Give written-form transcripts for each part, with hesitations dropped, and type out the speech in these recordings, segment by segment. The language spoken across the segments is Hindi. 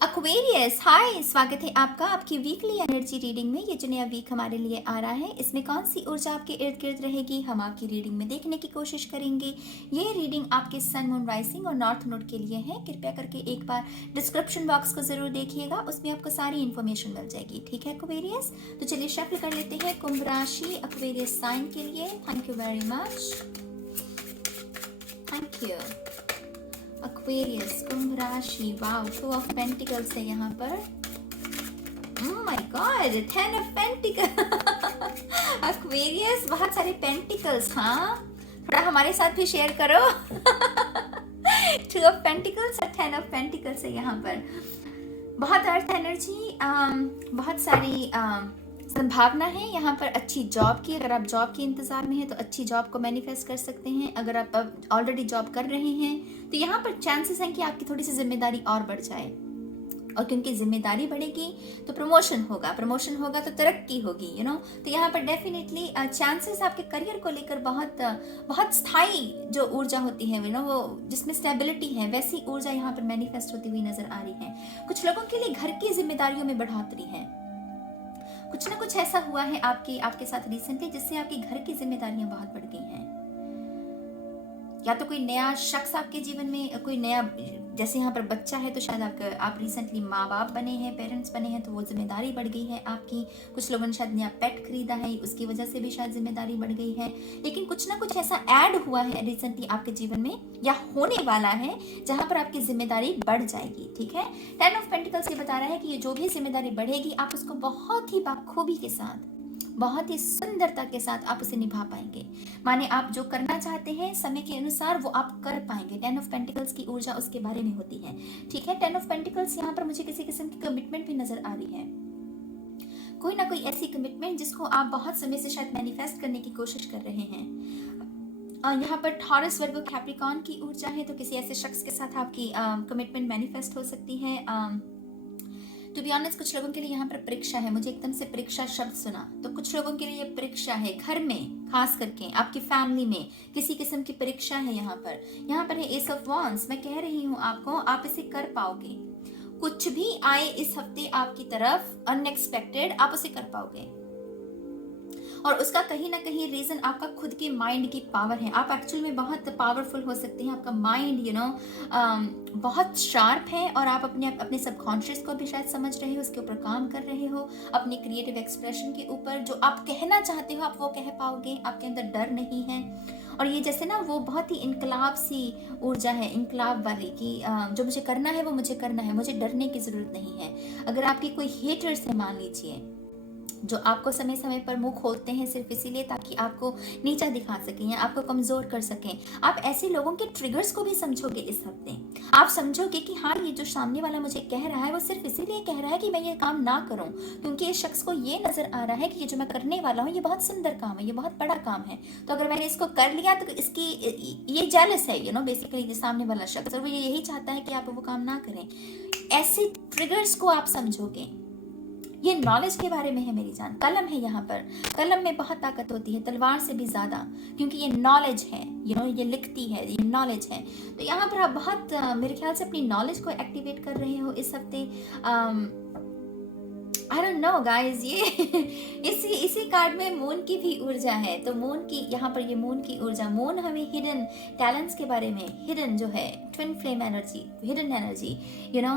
एक्वेरियस, हाय, स्वागत है आपका आपकी वीकली एनर्जी रीडिंग में। ये जो नया वीक हमारे लिए आ रहा है, इसमें कौन सी ऊर्जा आपके इर्द गिर्द रहेगी, हम आपकी रीडिंग में देखने की कोशिश करेंगे। ये रीडिंग आपके सन, मून, राइजिंग और नॉर्थ नोड के लिए है। कृपया करके एक बार डिस्क्रिप्शन बॉक्स को जरूर देखिएगा, उसमें आपको सारी इन्फॉर्मेशन मिल जाएगी। ठीक है एक्वेरियस, तो चलिए शफल कर लेते हैं कुंभ राशि एक्वेरियस साइन के लिए। Thank you very much, thank you. Aquarius Kumbh राशि, वाओ, 2 ऑफ पेंटिकल्स है यहाँ पर। Oh my God, 10 of pentacle. Aquarius, बहुत सारे पेंटिकल्स। हाँ, थोड़ा हमारे साथ भी शेयर करो। 2 ऑफ पेंटिकल्स और 10 ऑफ पेंटिकल्स है यहाँ पर। बहुत अर्थ एनर्जी, बहुत सारी संभावना है यहाँ पर अच्छी जॉब की। अगर आप जॉब के इंतजार में हैं तो अच्छी जॉब को मैनिफेस्ट कर सकते हैं। अगर आप ऑलरेडी जॉब कर रहे हैं तो यहाँ पर चांसेस हैं कि आपकी थोड़ी सी जिम्मेदारी और बढ़ जाए, और क्योंकि जिम्मेदारी बढ़ेगी तो प्रमोशन होगा, प्रमोशन होगा तो तरक्की होगी, यू नो। तो यहाँ पर डेफिनेटली चांसेस आपके करियर को लेकर बहुत बहुत स्थायी जो ऊर्जा होती है, यू नो, वो जिसमें स्टेबिलिटी है, वैसी ऊर्जा यहाँ पर मैनिफेस्ट होती हुई नजर आ रही है। कुछ लोगों के लिए घर की जिम्मेदारियों में बढ़ोतरी है। कुछ ना कुछ ऐसा हुआ है आपके साथ रिसेंटली जिससे आपकी घर की जिम्मेदारियां बहुत बढ़ गई हैं। या तो कोई नया शख्स आपके जीवन में, कोई नया, जैसे यहाँ पर बच्चा है तो शायद आप रिसेंटली माँ बाप बने हैं, पेरेंट्स बने हैं, तो वो जिम्मेदारी बढ़ गई है आपकी। कुछ लोगों ने शायद नया पेट खरीदा है, उसकी वजह से भी शायद जिम्मेदारी बढ़ गई है। लेकिन कुछ ना कुछ ऐसा ऐड हुआ है रिसेंटली आपके जीवन में, या होने वाला है, जहां पर आपकी जिम्मेदारी बढ़ जाएगी। ठीक है, 10 ऑफ पेंटिकल्स ये बता रहा है कि ये जो भी जिम्मेदारी बढ़ेगी आप उसको बहुत ही बाखूबी के साथ, बहुत ही सुंदरता के साथ आप उसे निभा पाएंगे। माने आप जो करना चाहते हैं समय के अनुसार वो आप कर पाएंगे। 10 ऑफ पेंटिकल्स की ऊर्जा उसके बारे में होती है। ठीक है, 10 ऑफ पेंटिकल्स यहाँ पर मुझे किसी किस्म की कमिटमेंट भी नजर आ रही है। कोई ना कोई ऐसी कमिटमेंट जिसको आप बहुत समय से शायद मैनिफेस्ट करने की कोशिश कर रहे हैं। यहाँ पर टॉरस, वर्गो, कैप्रिकॉर्न की ऊर्जा है, तो किसी ऐसे शख्स के साथ आपकी कमिटमेंट मैनिफेस्ट हो सकती है। टू बी ऑनेस्ट, कुछ लोगों के लिए यहाँ पर परीक्षा है। मुझे एकदम से परीक्षा शब्द सुना, तो कुछ लोगों के लिए परीक्षा है। घर में, खास करके आपकी फैमिली में किसी किस्म की परीक्षा है। यहाँ पर है एस ऑफ वॉन्ड्स। मैं कह रही हूँ आपको, आप इसे कर पाओगे। कुछ भी आए इस हफ्ते आपकी तरफ अनएक्सपेक्टेड, आप उसे कर पाओगे। और उसका कहीं ना कहीं रीजन आपका खुद के माइंड की पावर है। आप एक्चुअल में बहुत पावरफुल हो सकते हैं। आपका माइंड, यू नो, बहुत शार्प है, और आप अपने सबकॉन्शियस को भी शायद समझ रहे हो, उसके ऊपर काम कर रहे हो, अपने क्रिएटिव एक्सप्रेशन के ऊपर। जो आप कहना चाहते हो आप वो कह पाओगे, आपके अंदर डर नहीं है। और ये जैसे ना, वो बहुत ही इनकलाब सी ऊर्जा है, इनकलाब वाली, कि जो मुझे करना है वो मुझे करना है, मुझे डरने की जरूरत नहीं है। अगर आपकी कोई हेटर्स है, मान लीजिए, जो आपको समय समय पर मुंह खोलते हैं सिर्फ इसीलिए ताकि आपको नीचा दिखा सकें या आपको कमजोर कर सकें, आप ऐसे लोगों के ट्रिगर्स को भी समझोगे इस हफ्ते। आप समझोगे कि हाँ, ये जो सामने वाला मुझे कह रहा है वो सिर्फ इसीलिए कह रहा है कि मैं ये काम ना करूं, क्योंकि इस शख्स को ये नजर आ रहा है कि ये जो मैं करने वाला हूँ ये बहुत सुंदर काम है, ये बहुत बड़ा काम है। तो अगर मैंने इसको कर लिया तो इसकी ये जेलस है, यू नो, बेसिकली ये सामने वाला शख्स, और वो यही चाहता है कि आप वो काम ना करें। ऐसे ट्रिगर्स को आप समझोगे। ये नॉलेज के बारे में है मेरी जान। कलम है यहाँ पर, कलम में बहुत ताकत होती है, तलवार से भी ज्यादा, क्योंकि ये नॉलेज है, यू नो, ये लिखती है, ये नॉलेज है। तो यहाँ पर आप बहुत मेरे ख्याल से अपनी नॉलेज को एक्टिवेट कर रहे हो इस हफ्ते। आई डोंट नो गाइस, ये इसी कार्ड में मून की भी ऊर्जा है। तो मून की, यहाँ पर ये मून की ऊर्जा, मून हमें हिडन टैलेंट्स के बारे में, हिडन जो है twin flame energy, hidden energy, you know,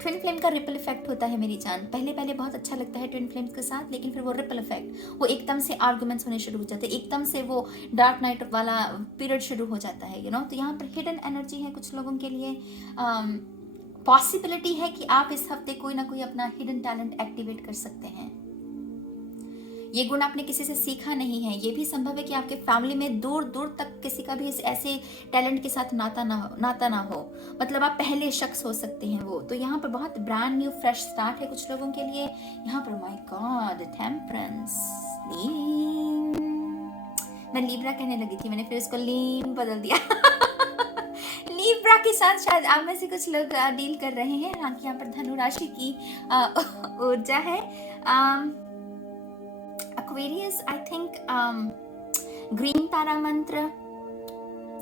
twin flame का रिपल इफेक्ट होता है मेरी जान। पहले बहुत अच्छा लगता है ट्विन फ्लेम्स के साथ, लेकिन फिर वो रिपल इफेक्ट, वो एकदम से आर्गुमेंट्स होने शुरू हो जाते हैं, एकदम से वो डार्क नाइट वाला पीरियड शुरू हो जाता है, यू नो। तो यहाँ पर हिडन एनर्जी है कुछ लोगों के लिए। पॉसिबिलिटी है कि आप इस हफ्ते कोई ना कोई अपना हिडन टैलेंट एक्टिवेट कर सकते हैं। ये गुण आपने किसी से सीखा नहीं है। ये भी संभव है कि आपके फैमिली में दूर दूर तक किसी का भी ऐसे टैलेंट के साथ नाता ना हो, मतलब आप पहले शख्स हो सकते हैं वो। तो यहाँ पर बहुत ब्रांड न्यू फ्रेश स्टार्ट है कुछ लोगों के लिए। यहाँ पर माय गॉड, टेम्परेंस, मैं लिब्रा कहने लगी थी, मैंने फिर इसको लीन बदल दिया। लिब्रा के साथ शायद आप में से कुछ लोग डील कर रहे हैं। हालांकि यहाँ पर धनु राशि की ऊर्जा है। एक्वेरियस, आई थिंक ग्रीन तारा मंत्र,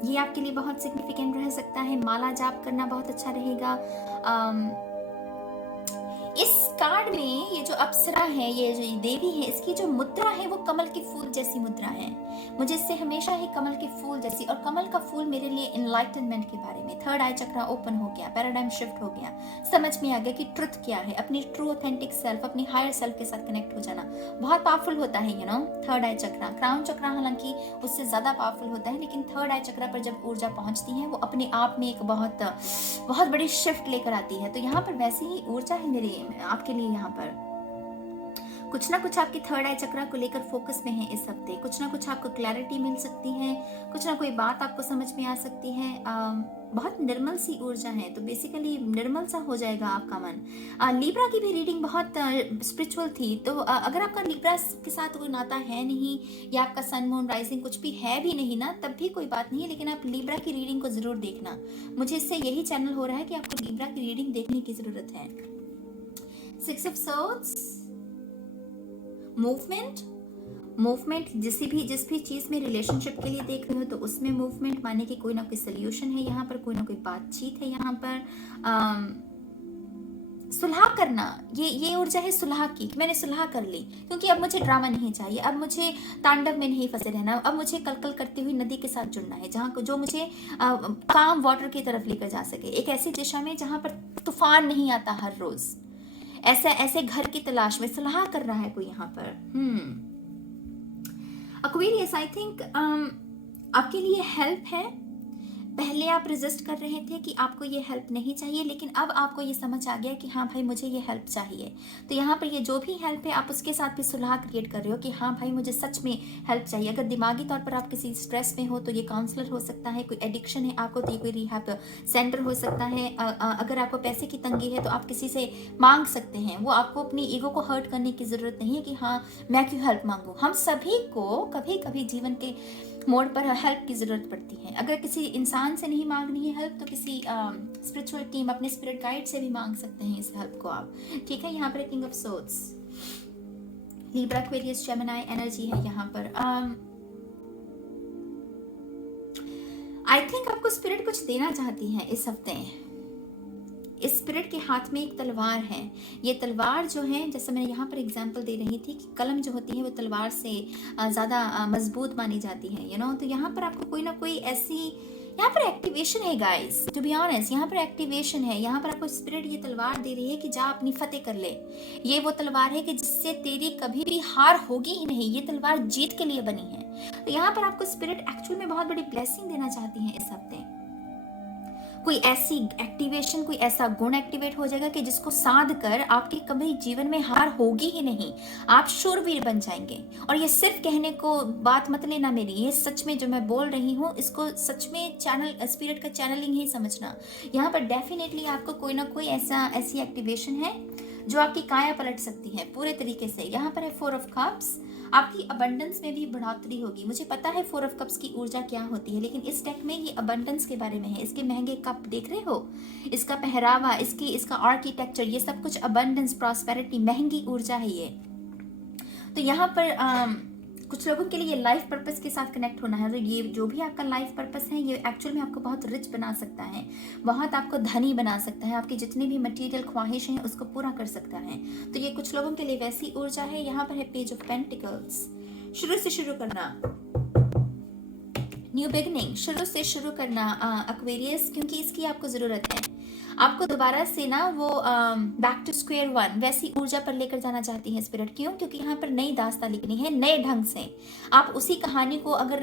ये आपके लिए बहुत सिग्निफिकेंट रह सकता है। माला जाप करना बहुत अच्छा रहेगा। कार्ड में ये जो अप्सरा है, ये जो देवी है, इसकी जो मुद्रा है वो कमल के फूल जैसी मुद्रा है। मुझे इससे हमेशा ही कमल के फूल जैसी, और कमल का फूल मेरे लिए एनलाइटनमेंट के बारे में, थर्ड आई चक्रा ओपन हो गया, पैराडाइम शिफ्ट हो गया, समझ में आ गया कि ट्रुथ क्या है, अपनी ट्रू ऑथेंटिक सेल्फ, अपनी हायर सेल्फ के साथ कनेक्ट हो जाना बहुत पावरफुल होता है। You know, third eye chakra, crown chakra हालांकि उससे ज्यादा पावरफुल होता है, लेकिन थर्ड आई चक्रा पर जब ऊर्जा पहुंचती है वो अपने आप में एक बहुत बहुत बड़ी शिफ्ट लेकर आती है। तो यहाँ पर वैसी ही ऊर्जा है मेरे आपके लिए। यहाँ पर कुछ ना कुछ आपकी थर्ड आई चक्रा को लेकर फोकस में है इस हफ्ते, कुछ ना कुछ आपको क्लैरिटी मिल सकती है, कुछ ना कोई बात आपको समझ में आ सकती है। बहुत निर्मल सी ऊर्जा है, तो बेसिकली निर्मल सा हो जाएगा आपका मन। लीब्रा की भी रीडिंग बहुत स्पिरिचुअल थी, तो अगर आपका लीब्रा के साथ कोई नाता है नहीं, या आपका सन मून राइजिंग कुछ भी है भी नहीं ना, तब भी कोई बात नहीं है, लेकिन आप लीब्रा की रीडिंग को जरूर देखना। मुझे इससे यही चैनल हो रहा है कि आपको लीब्रा की रीडिंग देखने की जरूरत है। 6 ऑफ सोर्ड्स, मूवमेंट जिस भी चीज में रिलेशनशिप के लिए देख रहे हो तो उसमें मूवमेंट, माने कि कोई ना कोई सोल्यूशन है यहाँ पर, कोई ना कोई बातचीत है यहाँ पर। सुलह करना, ये ऊर्जा है सुलह की, मैंने सुलह कर ली क्योंकि अब मुझे ड्रामा नहीं चाहिए, अब मुझे तांडव में नहीं फंसे रहना, अब मुझे कलकल करती हुई नदी के साथ जुड़ना है, जहाँ जो मुझे काम वाटर की तरफ लेकर जा सके, एक ऐसी दिशा में जहाँ पर तूफान नहीं आता हर रोज। ऐसे घर की तलाश में सुलह कर रहा है कोई यहाँ पर। एक्वेरियस, आई थिंक आपके लिए हेल्प है। पहले आप रेजिस्ट कर रहे थे कि आपको ये हेल्प नहीं चाहिए, लेकिन अब आपको ये समझ आ गया कि हाँ भाई मुझे ये हेल्प चाहिए। तो यहाँ पर ये जो भी हेल्प है आप उसके साथ भी सुलह क्रिएट कर रहे हो कि हाँ भाई मुझे सच में हेल्प चाहिए। अगर दिमागी तौर पर आप किसी स्ट्रेस में हो तो ये काउंसलर हो सकता है, कोई एडिक्शन है आपको तो ये कोई रिहैब सेंटर हो सकता है। अगर आपको पैसे की तंगी है तो आप किसी से मांग सकते हैं। वो आपको अपनी ईगो को हर्ट करने की जरूरत नहीं है कि हाँ मैं क्यों हेल्प मांगू। हम सभी को कभी कभी जीवन के मोड़ पर हेल्प की जरूरत पड़ती है। अगर किसी इंसान से नहीं मांगनी है हेल्प तो किसी स्पिरिचुअल टीम, अपने स्पिरिट गाइड से भी मांग सकते हैं इस हेल्प को आप, ठीक है। यहाँ पर king of swords, Libra, Aquarius, Gemini energy है यहाँ पर। आई थिंक आपको स्पिरिट कुछ देना चाहती है इस हफ्ते। इस स्पिरिट के हाथ में एक तलवार है। ये तलवार जो है, जैसे मैंने यहाँ पर एग्जांपल दे रही थी कि कलम जो होती है वो तलवार से ज़्यादा मजबूत मानी जाती है, यू नो। तो यहाँ पर आपको कोई ना कोई ऐसी यहाँ पर एक्टिवेशन है गाइस, टू बी ऑनेस्ट यहाँ पर एक्टिवेशन है। यहाँ पर आपको स्पिरिट ये तलवार दे रही है कि जा अपनी फतेह कर ले। ये वो तलवार है कि जिससे तेरी कभी भी हार होगी ही नहीं, ये तलवार जीत के लिए बनी है। तो यहाँ पर आपको स्पिरिट एक्चुअल में बहुत बड़ी ब्लेसिंग देना चाहती है इस हफ्ते। कोई ऐसी एक्टिवेशन, कोई ऐसा गुण एक्टिवेट हो जाएगा कि जिसको साध कर आपके कभी जीवन में हार होगी ही नहीं, आप शूरवीर बन जाएंगे। और ये सिर्फ कहने को बात मत लेना मेरी, ये सच में जो मैं बोल रही हूँ इसको सच में चैनल स्पिरिट का चैनलिंग ही समझना। यहाँ पर डेफिनेटली आपको कोई ना कोई ऐसी एक्टिवेशन है जो आपकी काया पलट सकती है पूरे तरीके से। यहाँ पर है 4 ऑफ कप्स, आपकी अबंडेंस में भी बढ़ोतरी होगी। मुझे पता है 4 ऑफ कप्स की ऊर्जा क्या होती है, लेकिन इस डेक में ये अबंडेंस के बारे में है। इसके महंगे कप देख रहे हो, इसका पहरावा, इसका आर्किटेक्चर, ये सब कुछ अबंडेंस, प्रॉस्पेरिटी, महंगी ऊर्जा है ये। तो यहाँ पर कुछ लोगों के लिए लाइफ पर्पस के साथ कनेक्ट होना है। तो ये जो भी आपका लाइफ पर्पस है ये एक्चुअल में आपको बहुत रिच बना सकता है, बहुत आपको धनी बना सकता है, आपकी जितनी भी मटेरियल ख्वाहिश हैं उसको पूरा कर सकता है। तो ये कुछ लोगों के लिए वैसी ऊर्जा है। यहाँ पर है पेज ऑफ पेंटिकल्स, शुरू से शुरू करना, न्यू बिगनिंग, शुरू से शुरू करना एक्वेरियस, क्योंकि इसकी आपको जरूरत है। आपको दोबारा से ना वो बैक टू स्क्वायर वन वैसी ऊर्जा पर लेकर जाना चाहती है स्पिरिट। क्यों? क्योंकि यहाँ पर नई दास्तां लिखनी है नए ढंग से। आप उसी कहानी को अगर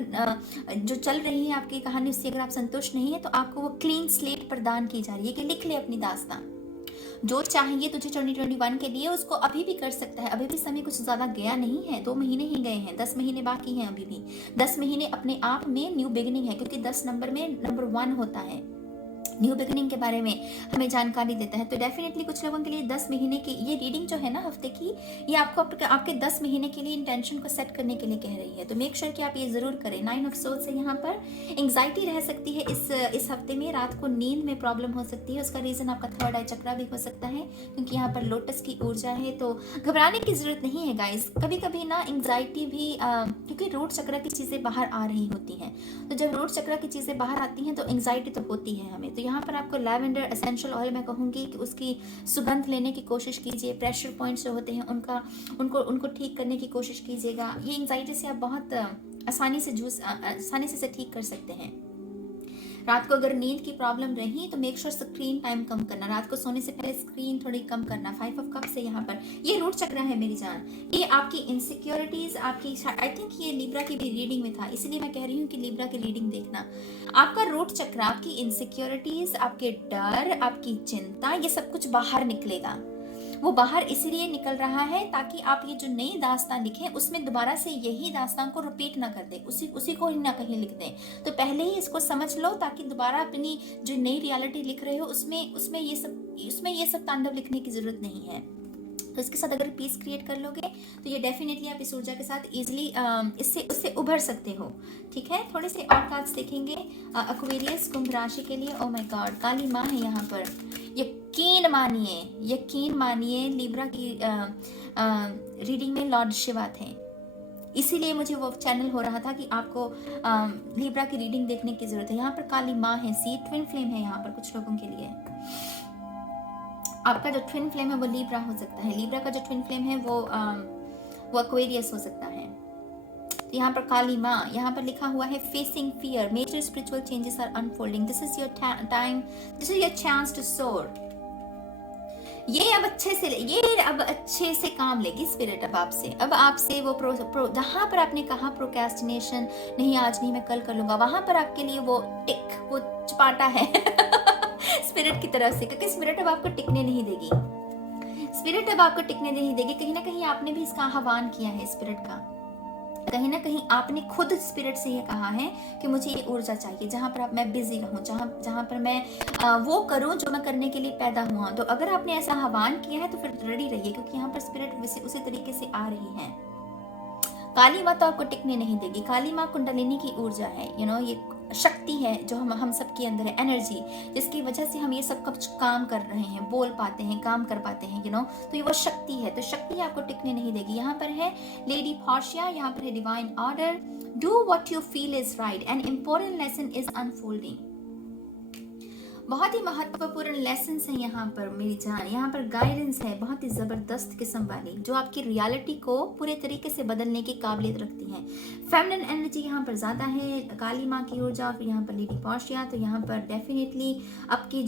जो चल रही है आपकी कहानी, उससे अगर आप संतुष्ट नहीं है तो आपको वो क्लीन स्लेट प्रदान की जा रही है कि लिख ले अपनी दास्तां। जो चाहिए तुझे 2021 के लिए उसको अभी भी कर सकता है। अभी भी समय कुछ ज्यादा गया नहीं है, 2 महीने ही गए हैं, 10 महीने बाकी हैं अभी भी। 10 महीने अपने आप में न्यू बिगिनिंग है, क्योंकि 10 नंबर में नंबर 1 होता है, न्यू बिगिनिंग के बारे में हमें जानकारी देता है। तो डेफिनेटली कुछ लोगों के लिए 10 महीने की ये रीडिंग जो है ना हफ्ते की, ये आपको आपके 10 महीने के लिए इंटेंशन को सेट करने के लिए कह रही है। तो मेक श्योर कि आप ये जरूर करें। 9 ऑफ सोर्ड्स है यहाँ पर। एंग्जाइटी रह सकती है इस हफ्ते में, रात को नींद में प्रॉब्लम हो सकती है। उसका रीजन आपका थर्ड आई चक्रा भी हो सकता है, क्योंकि यहाँ पर लोटस की ऊर्जा है। तो घबराने की जरूरत नहीं है गाइस। कभी कभी ना एंग्जाइटी भी क्योंकि रूट चक्र की चीजें बाहर आ रही होती हैं, तो जब रूट चक्र की चीजें बाहर आती हैं तो एंग्जाइटी तो होती है हमें। तो तो यहाँ पर आपको लैवेंडर एसेंशियल ऑयल मैं कहूँगी कि उसकी सुगंध लेने की कोशिश कीजिए। प्रेशर पॉइंट्स जो होते हैं उनको ठीक करने की कोशिश कीजिएगा। ये एंग्जाइटी से आप बहुत आसानी से ठीक कर सकते हैं। रात को अगर नींद की प्रॉब्लम रही तो मेक श्योर स्क्रीन टाइम कम करना, रात को सोने से पहले स्क्रीन थोड़ी कम करना। 5 ऑफ कप्स से यहाँ पर ये रूट चक्र है मेरी जान, ये आपकी इनसिक्योरिटीज, आपकी आई थिंक ये लिब्रा की भी रीडिंग में था, इसलिए मैं कह रही हूँ कि लिब्रा की रीडिंग देखना। आपका रूट चक्र, आपकी इनसिक्योरिटीज, आपके डर, आपकी चिंता, ये सब कुछ बाहर निकलेगा। वो बाहर इसलिए निकल रहा है ताकि आप ये जो नई दास्तान लिखें उसमें दोबारा से यही दास्तान को रिपीट ना कर दें, उसी को ही ना कहीं लिख दें। तो पहले ही इसको समझ लो ताकि दोबारा अपनी जो नई रियलिटी लिख रहे हो उसमें ये सब तांडव लिखने की जरूरत नहीं है। तो इसके साथ अगर पीस क्रिएट कर लोगे तो ये डेफिनेटली आप इस ऊर्जा के साथ इजीली उससे उभर सकते हो। ठीक है, थोड़े से और कार्ड्स देखेंगे एक्वेरियस कुंभ राशि के लिए। ओ माय गॉड, काली माँ है यहाँ पर। यकीन मानिए लिब्रा की रीडिंग में लॉर्ड शिवा थे, इसीलिए मुझे वो चैनल हो रहा था कि आपको लिब्रा की रीडिंग देखने की जरूरत है। यहाँ पर काली माँ है, सी ट्विन फ्लेम है यहाँ पर कुछ लोगों के लिए। आपका जो ट्विन फ्लेम है वो लिब्रा हो सकता है, लिब्रा का जो ट्विन फ्लेम है वो एक्वेरियस हो सकता है। तो यहाँ पर काली माँ, यहाँ पर लिखा हुआ है facing fear, major spiritual changes are unfolding, this is your time, this is your chance to soar. ये अब अच्छे से काम लेगी स्पिरिट अब आपसे वो जहाँ पर आपने कहा प्रोक्रेस्टिनेशन, नहीं आज नहीं मैं कल कर लूंगा, वहां पर आपके लिए वो चपाटा है स्पिरिट की तरफ से, क्योंकि स्पिरिट अब आपको टिकने नहीं देगी। कहीं ना कहीं आपने भी इसका आह्वान किया है स्पिरिट का, कहीं ना कहीं आपने खुद स्पिरिट से ये कहा है कि मुझे ये ऊर्जा चाहिए जहां पर मैं बिजी रहूं, जहां पर मैं वो करूं जो मैं करने के लिए पैदा हुआ। तो अगर आपने ऐसा आह्वान किया है तो फिर रेडी रहिए, क्योंकि यहाँ पर स्पिरिट उसी तरीके से आ रही है। काली माँ तो आपको टिकने नहीं देगी। काली माँ कुंडलिनी की ऊर्जा है, ये शक्ति है जो हम सब के अंदर है, एनर्जी, जिसकी वजह से हम ये सब कुछ काम कर रहे हैं, बोल पाते हैं, काम कर पाते हैं, तो ये वो शक्ति है। तो शक्ति आपको टिकने नहीं देगी। यहाँ पर है लेडी पोर्शिया, यहाँ पर है divine order, do what you feel is right, an important lesson is unfolding. बहुत ही महत्वपूर्ण लेसन है यहाँ पर मेरी जान, यहाँ पर गाइडेंस है बहुत ही जबरदस्त किस्म वाली, जो आपकी रियलिटी को पूरे तरीके से बदलने की काबिलियत रखती है। फेमिनिन एनर्जी यहाँ पर ज्यादा है, काली माँ की ऊर्जा, फिर यहाँ पर लेडी पोर्शिया। तो यहाँ पर डेफिनेटली आपकी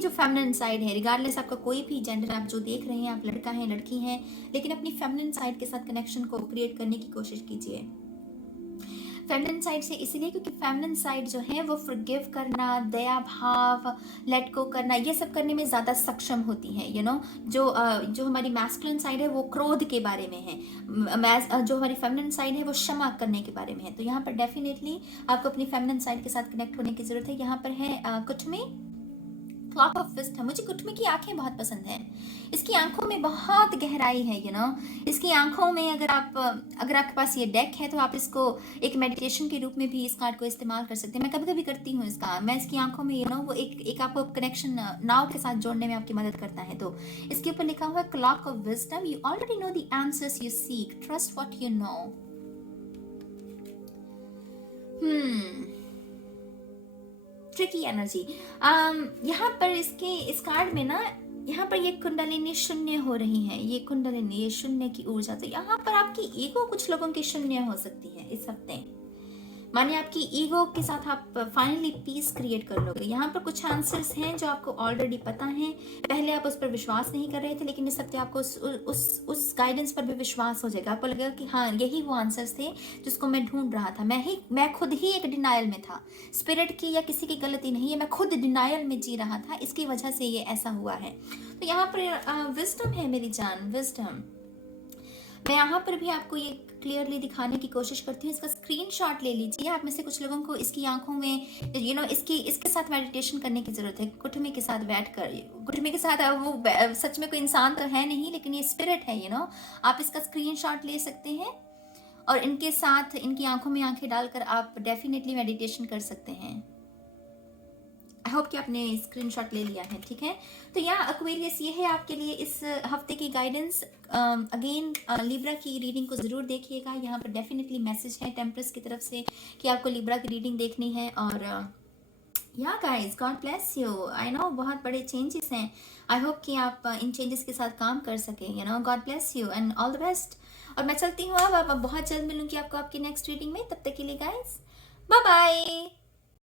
जो फेमिनिन साइड है, रिगार्डलेस आपका कोई भी जेंडर आप जो देख रहे हैं, आप लड़का है लड़की हैं, लेकिन अपनी फेमिनिन साइड के साथ कनेक्शन को क्रिएट करने की कोशिश कीजिए। फेमिनिन साइड से इसलिए क्योंकि फेमिनिन साइड जो है वो फॉरगिव करना, दया भाव, लेट गो करना, ये सब करने में ज्यादा सक्षम होती है। जो हमारी मैस्कुलिन साइड है वो क्रोध के बारे में है, जो हमारी फेमिनिन साइड है वो क्षमा करने के बारे में है। तो यहाँ पर डेफिनेटली आपको अपनी फेमिनिन साइड के साथ कनेक्ट होने की जरूरत है। यहाँ पर है कुटमी, क्लॉक ऑफ विस्डम। मुझे कुटमी की आंखें बहुत पसंद है, इसकी आंखों में बहुत गहराई है। इसकी आंखों में अगर आपके पास ये डेक है तो आप इसको एक मेडिटेशन के रूप में भी इस कार्ड को इस्तेमाल कर सकते हैं। मैं कभी कभी करती हूँ मैं इसकी आंखों में वो एक आपको कनेक्शन नाव के साथ जोड़ने में आपकी मदद करता है। तो इसके ऊपर लिखा हुआ है clock of wisdom, you already know the answers you seek, trust what you know. Tricky energy. यहाँ पर इस कार्ड में ना, यहाँ पर ये कुंडलिनी शून्य हो रही है, ये कुंडलिनी, ये शून्य की ऊर्जा। तो यहाँ पर आपकी ईगो कुछ लोगों की शून्य हो सकती है इस हफ्ते। माने आपकी ईगो के साथ आप फाइनली पीस क्रिएट कर लोगे। यहाँ पर कुछ आंसर्स हैं जो आपको ऑलरेडी पता है, पहले आप उस पर विश्वास नहीं कर रहे थे, लेकिन इस हफ्ते आपको उस गाइडेंस पर भी विश्वास हो जाएगा। आपको लगेगा कि हाँ, यही वो आंसर्स थे जिसको मैं ढूंढ रहा था। मैं खुद ही एक डिनायल में था, स्पिरिट की या किसी की गलती नहीं है, मैं खुद डिनायल में जी रहा था, इसकी वजह से ये ऐसा हुआ है। तो यहाँ पर विजडम है मेरी जान, विजडम। मैं यहाँ पर भी आपको ये क्लियरली दिखाने की कोशिश करती हूँ। इसका स्क्रीनशॉट ले लीजिए। आप में से कुछ लोगों को इसकी आंखों में इसके साथ मेडिटेशन करने की जरूरत है। कुटुम्बी के साथ बैठकर, कुटुम्बी के साथ वो सच में कोई इंसान तो है नहीं, लेकिन ये स्पिरिट है। आप इसका स्क्रीनशॉट ले सकते हैं और इनके साथ इनकी आंखों में आंखें डालकर आप डेफिनेटली मेडिटेशन कर सकते हैं। आई होप कि आपने स्क्रीनशॉट ले लिया है। ठीक है, तो यहाँ एक्वेरियस ये है आपके लिए इस हफ्ते की गाइडेंस। अगेन लिब्रा की रीडिंग को ज़रूर देखिएगा। यहाँ पर डेफिनेटली मैसेज है टेम्परस की तरफ से कि आपको लिब्रा की रीडिंग देखनी है। और या guys, God bless you. I know बहुत बड़े चेंजेस हैं। आई होप कि आप इन चेंजेस के साथ काम कर सकें। God bless you and all the best. और मैं चलती हूँ अब बहुत जल्द मिलूंगी आपको आपकी नेक्स्ट रीडिंग में। तब तक के लिए गाइस, बाय बाय।